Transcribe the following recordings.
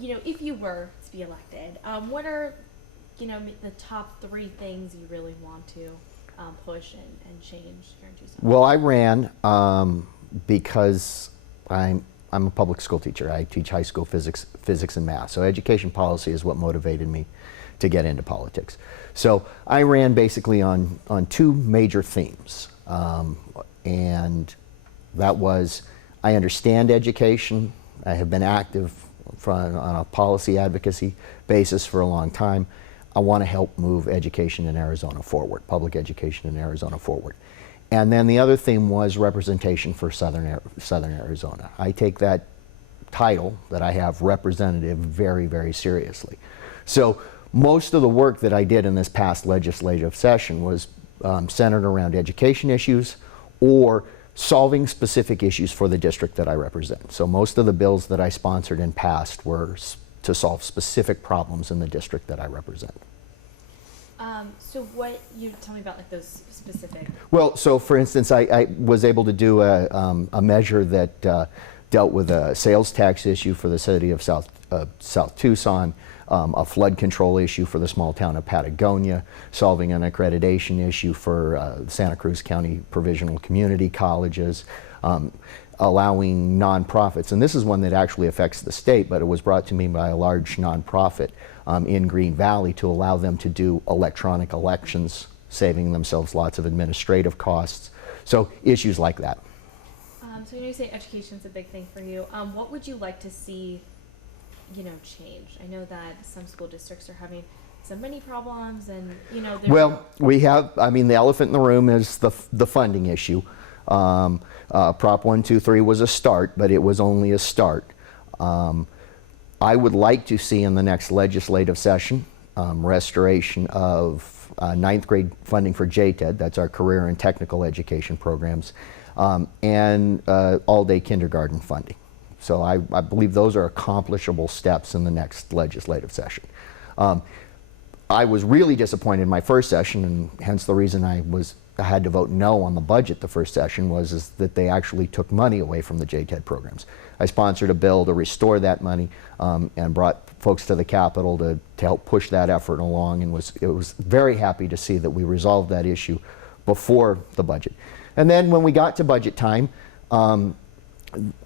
if you were to be elected, what are, the top three things you really want to push and change here in Tucson? Well, I ran because I'm a public school teacher. I teach high school physics and math. So education policy is what motivated me to get into politics. So I ran basically on two major themes. And that was, I understand education. I have been active on a policy advocacy basis for a long time. I want to help move education in Arizona forward, public education in Arizona forward. And then the other theme was representation for Southern Arizona. I take that title that I have, representative, very, very seriously. So most of the work that I did in this past legislative session was centered around education issues or solving specific issues for the district that I represent. So most of the bills that I sponsored and passed were to solve specific problems in the district that I represent. So what, you tell me about like those specific. Well, so for instance, I was able to do a measure that dealt with a sales tax issue for the city of South Tucson, a flood control issue for the small town of Patagonia, solving an accreditation issue for Santa Cruz County provisional community colleges, allowing nonprofits, and this is one that actually affects the state, but it was brought to me by a large nonprofit in Green Valley to allow them to do electronic elections, saving themselves lots of administrative costs. So issues like that. So you say education's a big thing for you. What would you like to see, change? I know that some school districts are having so many problems, and well, we have. I mean, the elephant in the room is the funding issue. Prop 123 was a start, but it was only a start. I would like to see in the next legislative session restoration of ninth grade funding for JTED, that's our career and technical education programs, and all-day kindergarten funding. So I believe those are accomplishable steps in the next legislative session. I was really disappointed in my first session, and hence the reason I had to vote no on the budget the first session is that they actually took money away from the JTED programs. I sponsored a bill to restore that money and brought folks to the Capitol to help push that effort along, and was very happy to see that we resolved that issue before the budget. And then when we got to budget time,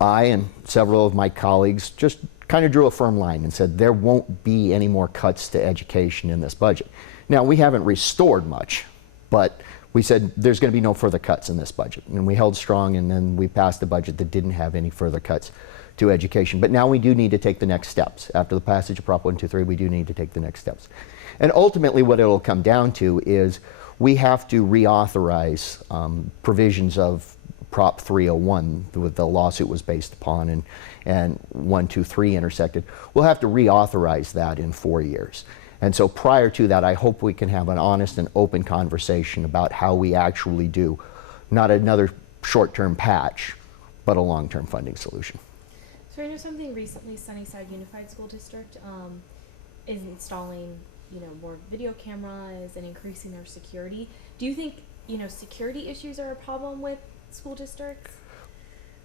I and several of my colleagues just kind of drew a firm line and said there won't be any more cuts to education in this budget. Now, we haven't restored much, but we said there's going to be no further cuts in this budget. And we held strong, and then we passed a budget that didn't have any further cuts to education. But now we do need to take the next steps. After the passage of Prop 123, we do need to take the next steps. And ultimately what it'll come down to is we have to reauthorize provisions of Prop 301 that the lawsuit was based upon, and 123 intersected. We'll have to reauthorize that in 4 years. And so prior to that, I hope we can have an honest and open conversation about how we actually do, not another short-term patch, but a long-term funding solution. So I know something recently, Sunnyside Unified School District is installing, more video cameras and increasing their security. Do you think, security issues are a problem with school districts?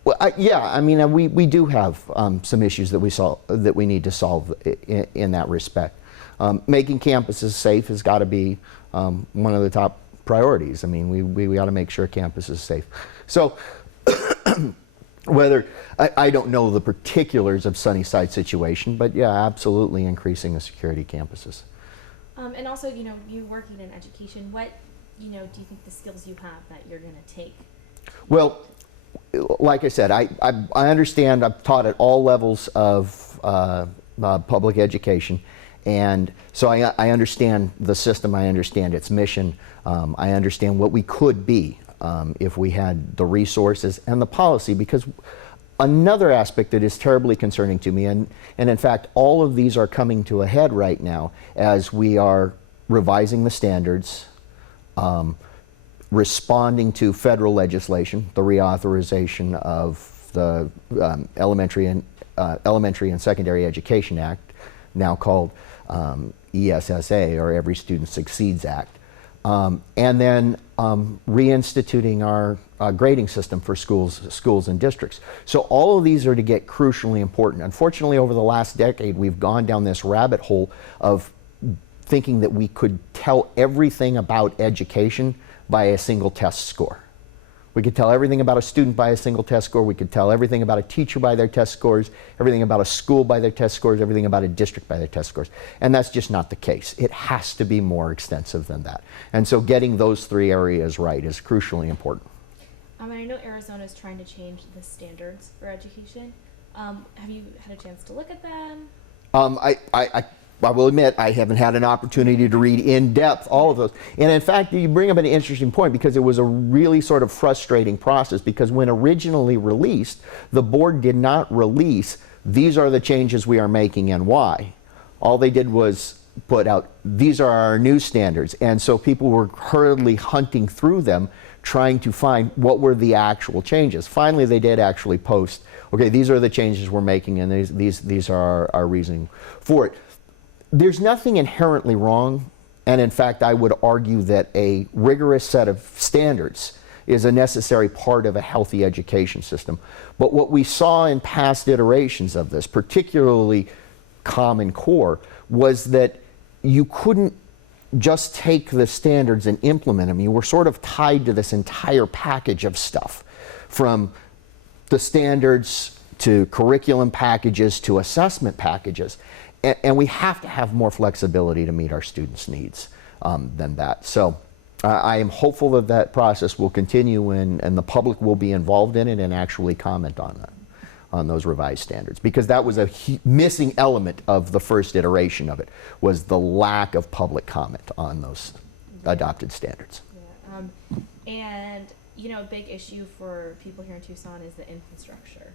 Well, yeah, I mean, we do have some issues that we need to solve in that respect. Making campuses safe has got to be one of the top priorities. I mean, we got to make sure campus is safe. So whether, I don't know the particulars of Sunnyside situation, but yeah, absolutely increasing the security campuses. And also, you working in education, what, do you think the skills you have that you're going to take? Well, like I said, I understand, I've taught at all levels of public education. And so I understand the system, I understand its mission, I understand what we could be if we had the resources and the policy, because another aspect that is terribly concerning to me, and in fact all of these are coming to a head right now as we are revising the standards, responding to federal legislation, the reauthorization of the Elementary and Secondary Education Act, now called ESSA, or Every Student Succeeds Act. and then reinstituting our grading system for schools and districts. So all of these are to get crucially important. Unfortunately, over the last decade, we've gone down this rabbit hole of thinking that we could tell everything about education by a single test score. We could tell everything about a student by a single test score. We could tell everything about a teacher by their test scores, everything about a school by their test scores, everything about a district by their test scores. And that's just not the case. It has to be more extensive than that. And so getting those three areas right is crucially important. I know Arizona is trying to change the standards for education. Have you had a chance to look at them? I will admit I haven't had an opportunity to read in depth all of those. And in fact, you bring up an interesting point, because it was a really sort of frustrating process, because when originally released, the board did not release, these are the changes we are making and why. All they did was put out, these are our new standards. And so people were hurriedly hunting through them, trying to find what were the actual changes. Finally, they did actually post, okay, these are the changes we're making, and these are our reasoning for it. There's nothing inherently wrong, and in fact, I would argue that a rigorous set of standards is a necessary part of a healthy education system. But what we saw in past iterations of this, particularly Common Core, was that you couldn't just take the standards and implement them. You were sort of tied to this entire package of stuff, from the standards to curriculum packages to assessment packages. And we have to have more flexibility to meet our students' needs than that. So I am hopeful that that process will continue, and the public will be involved in it and actually comment on that, on those revised standards. Because that was a missing element of the first iteration of it, was the lack of public comment on those adopted standards. Yeah. And, you know, a big issue for people here in Tucson is the infrastructure.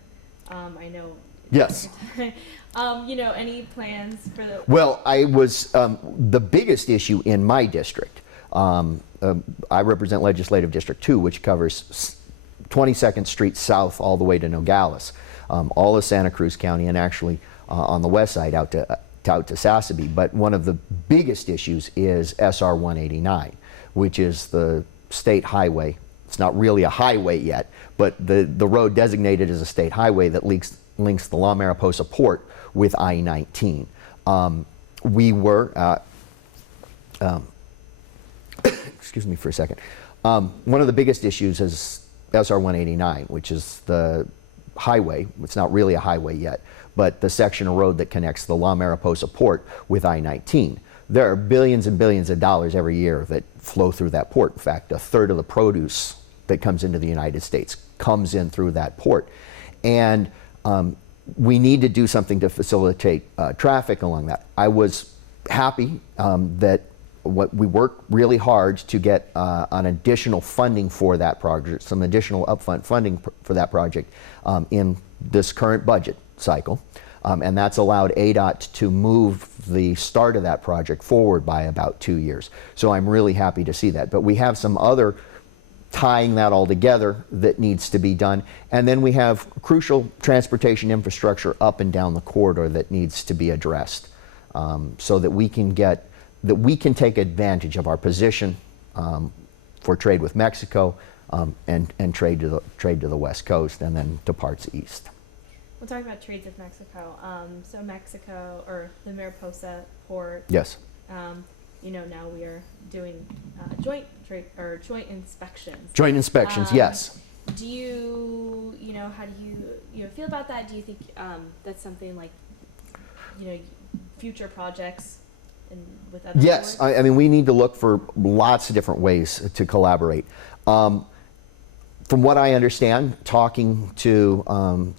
I know. Yes. You know, any plans for the... Well, I was, the biggest issue in my district, I represent Legislative District 2, which covers 22nd Street South all the way to Nogales, all of Santa Cruz County, and actually on the west side out to Sassabee. But one of the biggest issues is SR 189, which is the state highway. It's not really a highway yet, but the road designated as a state highway that links the La Mariposa Port with I-19. We were, excuse me for a second, one of the biggest issues is SR 189, which is the highway. It's not really a highway yet, but the section of road that connects the La Mariposa Port with I-19. There are billions and billions of dollars every year that flow through that port. In fact, a third of the produce that comes into the United States comes in through that port. And we need to do something to facilitate traffic along that. I was happy that we worked really hard to get an additional funding for that project, some additional upfront funding for that project in this current budget cycle. And that's allowed ADOT to move the start of that project forward by about 2 years. So I'm really happy to see that. But we have some other tying that all together that needs to be done. And then we have crucial transportation infrastructure up and down the corridor that needs to be addressed, so that we can take advantage of our position for trade with Mexico and trade to the West Coast and then to parts east. We'll talk about trades with Mexico. So Mexico, or the Mariposa port. Yes. You know, now we are doing joint inspections. Joint inspections, yes. Do you know, how do you feel about that? Do you think that's something like, you know, future projects and with other Yes, I mean, we need to look for lots of different ways to collaborate. From what I understand, talking to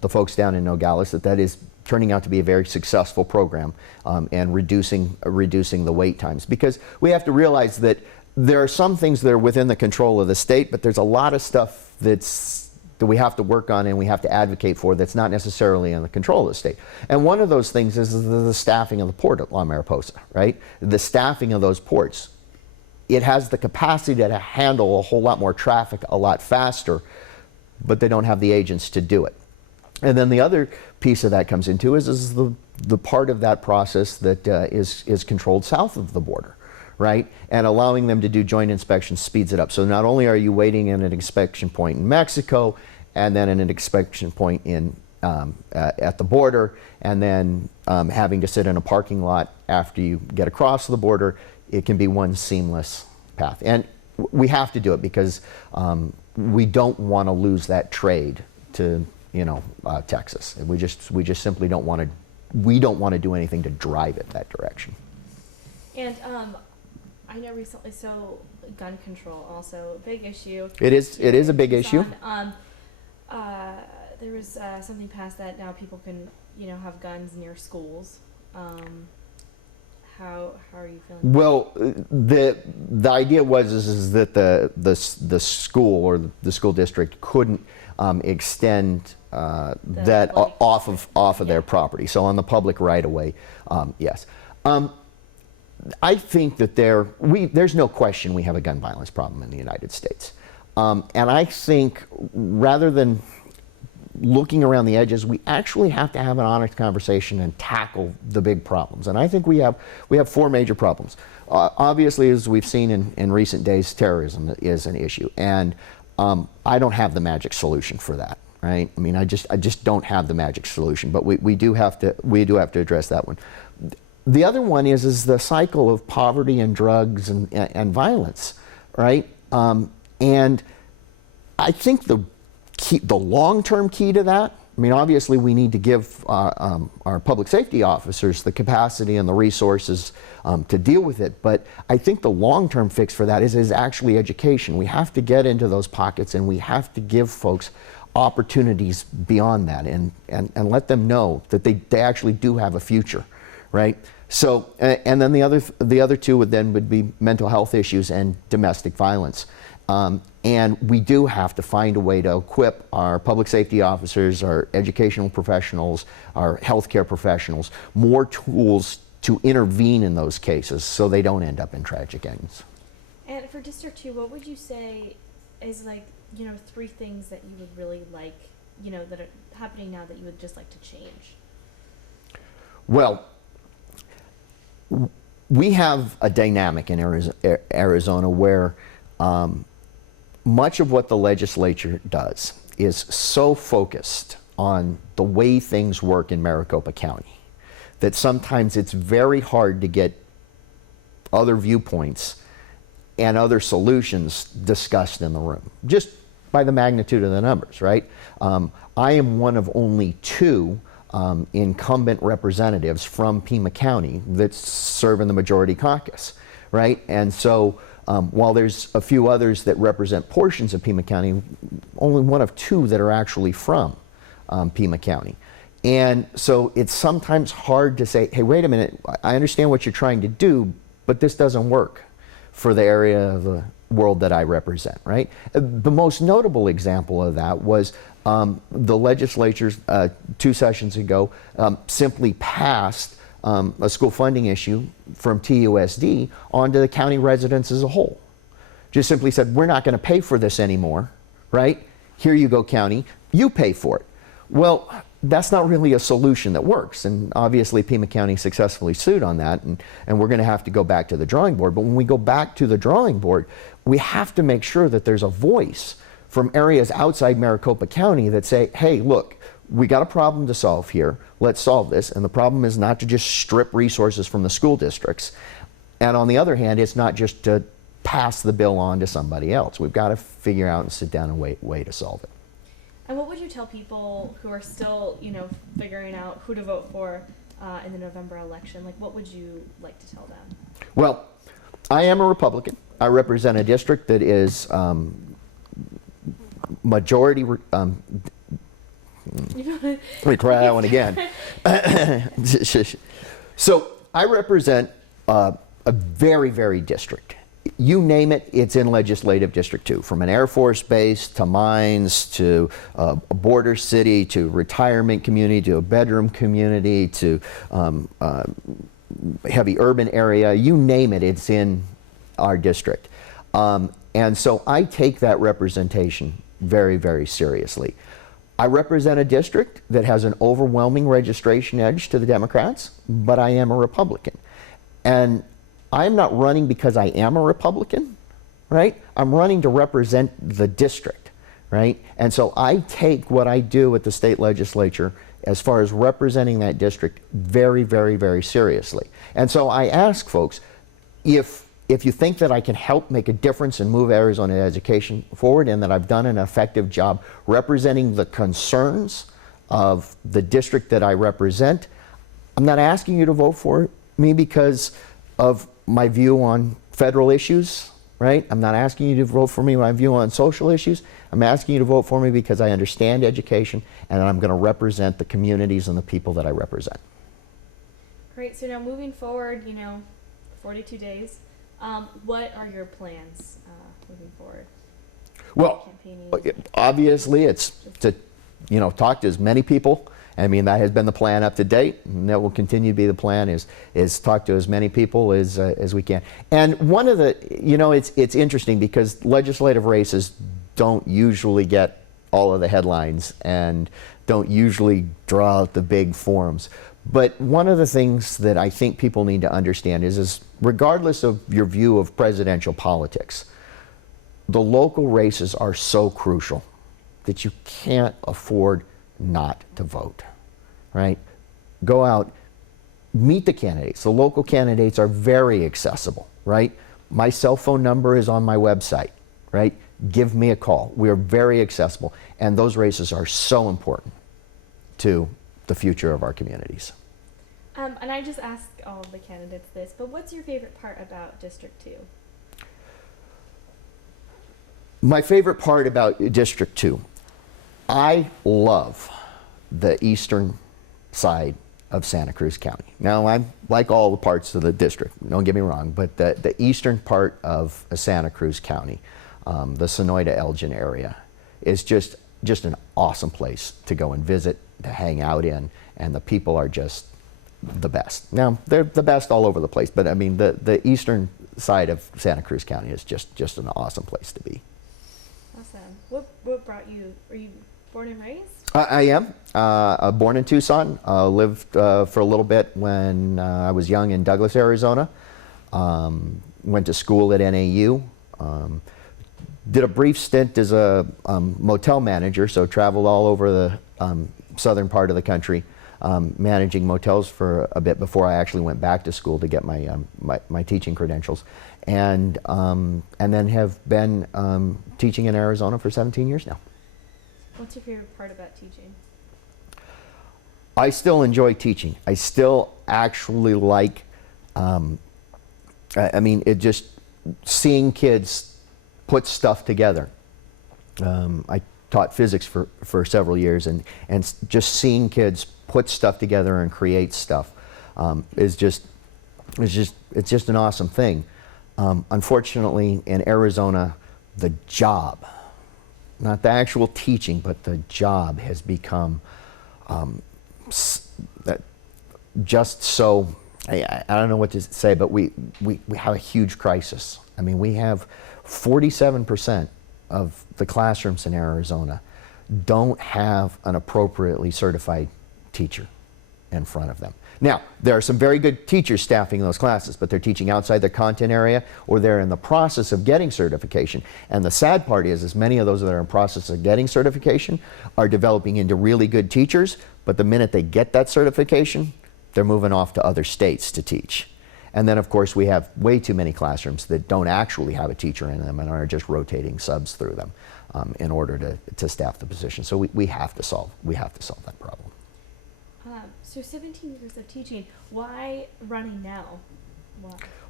the folks down in Nogales, that is turning out to be a very successful program, and reducing the wait times. Because we have to realize that there are some things that are within the control of the state, but there's a lot of stuff that we have to work on and we have to advocate for that's not necessarily in the control of the state. And one of those things is the staffing of the port at La Mariposa, right? The staffing of those ports. It has the capacity to handle a whole lot more traffic a lot faster, but they don't have the agents to do it. And then the other piece of that comes into is the part of that process that is controlled south of the border, right? And allowing them to do joint inspections speeds it up. So not only are you waiting in an inspection point in Mexico, and then in an inspection point in at the border, and then having to sit in a parking lot after you get across the border, it can be one seamless path. And we have to do it because we don't want to lose that trade to Texas. We just simply don't want to. We don't want to do anything to drive it that direction. And I know recently, so gun control also a big issue. It is a big issue. There was something passed that now people can have guns near schools. How are you feeling? Well, the idea is that the school or the school district couldn't extend that off of their property. So on the public right of way, yes. I think that there's no question we have a gun violence problem in the United States. And I think rather than looking around the edges, we actually have to have an honest conversation and tackle the big problems. And I think we have four major problems. Obviously, as we've seen in recent days, terrorism is an issue. And I don't have the magic solution for that, right? I mean, I just don't have the magic solution, but we do have to address that one. The other one is the cycle of poverty and drugs and violence, right? And I think the long-term key to that, I mean, obviously we need to give our public safety officers the capacity and the resources to deal with it, but I think the long-term fix for that is actually education. We have to get into those pockets, and we have to give folks opportunities beyond that, and let them know that they actually do have a future, right? So, and then the other two would be mental health issues and domestic violence. And we do have to find a way to equip our public safety officers, our educational professionals, our healthcare professionals, more tools to intervene in those cases so they don't end up in tragic ends. And for District 2, what would you say is three things that you would really like, that are happening now that you would just like to change? Well, we have a dynamic in Arizona where much of what the legislature does is so focused on the way things work in Maricopa County that sometimes it's very hard to get other viewpoints and other solutions discussed in the room, just by the magnitude of the numbers, right? I am one of only two incumbent representatives from Pima County that serve in the majority caucus, right? And so while there's a few others that represent portions of Pima County, only one of two that are actually from Pima County. And so it's sometimes hard to say, hey, wait a minute, I understand what you're trying to do, but this doesn't work for the area of the world that I represent, right? The most notable example of that was the legislature 2 sessions ago simply passed a school funding issue from TUSD onto the county residents as a whole. Just simply said, we're not going to pay for this anymore, right? Here you go, county, you pay for it. Well, that's not really a solution that works, and obviously Pima County successfully sued on that, and we're going to have to go back to the drawing board. But when we go back to the drawing board, we have to make sure that there's a voice from areas outside Maricopa County that say, hey, look, we got a problem to solve here, let's solve this. And the problem is not to just strip resources from the school districts, and on the other hand, it's not just to pass the bill on to somebody else. We've got to figure out and sit down and way to solve it. And what would you tell people who are still, figuring out who to vote for in the November election? Like, what would you like to tell them? Well, I am a Republican. I represent a district that is majority. Let me try that one again. So I represent a very, very district. You name it, it's in Legislative District 2, from an Air Force base to mines to a border city to retirement community to a bedroom community to heavy urban area. You name it, it's in our district. And so I take that representation very, very seriously. I represent a district that has an overwhelming registration edge to the Democrats, but I am a Republican. And I'm not running because I am a Republican, right? I'm running to represent the district, right? And so I take what I do at the state legislature as far as representing that district very, very, very seriously. And so I ask folks, if you think that I can help make a difference and move Arizona education forward, and that I've done an effective job representing the concerns of the district that I represent, I'm not asking you to vote for me because of my view on federal issues, right? I'm not asking you to vote for me my view on social issues. I'm asking you to vote for me because I understand education and I'm going to represent the communities and the people that I represent. Great. So now moving forward, 42 days. What are your plans moving forward? Well, obviously it's to, talk to as many people. I mean, that has been the plan up to date, and that will continue to be the plan, is talk to as many people as we can. And one of the, it's interesting because legislative races don't usually get all of the headlines and don't usually draw out the big forums. But one of the things that I think people need to understand is regardless of your view of presidential politics, the local races are so crucial that you can't afford not to vote, right? Go out, meet the candidates. The local candidates are very accessible, right? My cell phone number is on my website, right? Give me a call. We are very accessible, and those races are so important to the future of our communities. And I just ask all of the candidates this, but what's your favorite part about District 2? My favorite part about District 2, I love the eastern side of Santa Cruz County. Now, I like all the parts of the district, don't get me wrong, but the eastern part of Santa Cruz County, the Sonoyta-Elgin area, is just an awesome place to go and visit, to hang out in, and the people are just the best. Now, they're the best all over the place, but I mean, the eastern side of Santa Cruz County is just an awesome place to be. Awesome. What brought you, are you born and raised? I am. Born in Tucson. Lived for a little bit when I was young in Douglas, Arizona. Went to school at NAU. Did a brief stint as a motel manager, so traveled all over the southern part of the country, managing motels for a bit before I actually went back to school to get my my teaching credentials, and then have been teaching in Arizona for 17 years now. What's your favorite part about teaching? I still enjoy teaching. I still actually like, I mean, it just, seeing kids put stuff together. I taught physics for several years, and just seeing kids put stuff together and create stuff it's just an awesome thing. Unfortunately, in Arizona, the job, not the actual teaching, but the job has become just so, I don't know what to say, but we have a huge crisis. I mean, we have 47% of the classrooms in Arizona don't have an appropriately certified teacher in front of them. Now, there are some very good teachers staffing those classes, but they're teaching outside their content area, or they're in the process of getting certification. And the sad part is many of those that are in process of getting certification are developing into really good teachers, but the minute they get that certification, they're moving off to other states to teach. And then, of course, we have way too many classrooms that don't actually have a teacher in them and are just rotating subs through them in order to staff the position. So we have to solve that problem. So 17 years of teaching, why running now?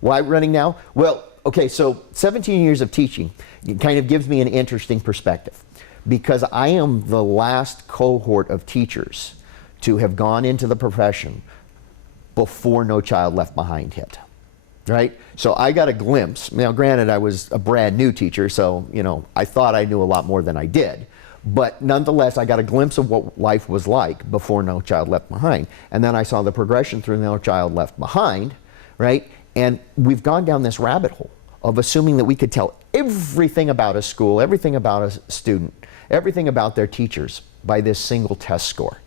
Why running now? Well, okay, so 17 years of teaching, it kind of gives me an interesting perspective, because I am the last cohort of teachers to have gone into the profession before No Child Left Behind hit, right? So I got a glimpse. Now, granted, I was a brand new teacher, so, I thought I knew a lot more than I did. But nonetheless, I got a glimpse of what life was like before No Child Left Behind. And then I saw the progression through No Child Left Behind, right? And we've gone down this rabbit hole of assuming that we could tell everything about a school, everything about a student, everything about their teachers by this single test score.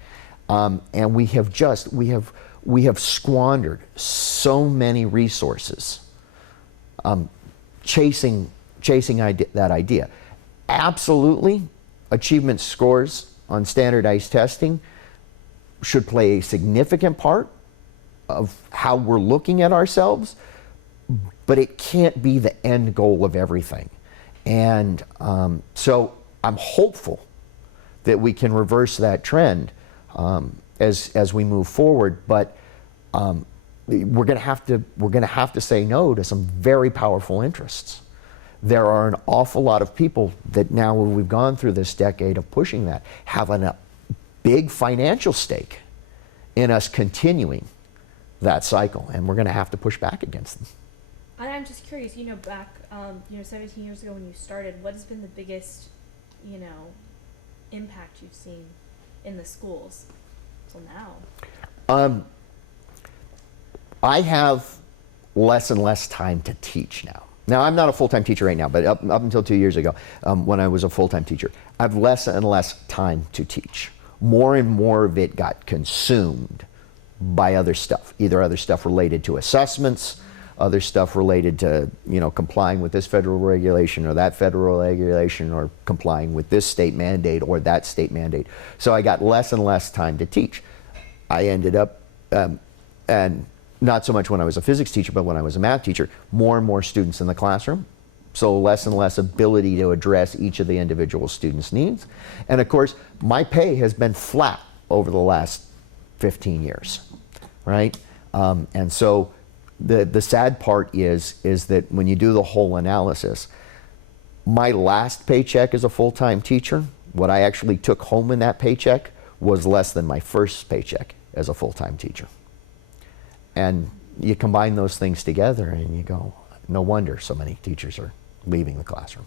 And we have squandered so many resources chasing that idea. Absolutely, achievement scores on standardized testing should play a significant part of how we're looking at ourselves, but it can't be the end goal of everything. And so I'm hopeful that we can reverse that trend as we move forward. But we're going to have to say no to some very powerful interests. There are an awful lot of people that now we've gone through this decade of pushing that, have a big financial stake in us continuing that cycle, and we're going to have to push back against them. I'm just curious, back, 17 years ago when you started, what has been the biggest, impact you've seen in the schools till now? I have less and less time to teach now. Now, I'm not a full-time teacher right now, but up until 2 years ago, when I was a full-time teacher, I have less and less time to teach. More and more of it got consumed by other stuff, either other stuff related to assessments, other stuff related to, complying with this federal regulation or that federal regulation, or complying with this state mandate or that state mandate. So I got less and less time to teach. I ended up, and not so much when I was a physics teacher, but when I was a math teacher, more and more students in the classroom. So less and less ability to address each of the individual students' needs. And of course, my pay has been flat over the last 15 years, right? And so the sad part is that when you do the whole analysis, my last paycheck as a full-time teacher, what I actually took home in that paycheck was less than my first paycheck as a full-time teacher. And you combine those things together and you go, no wonder so many teachers are leaving the classroom.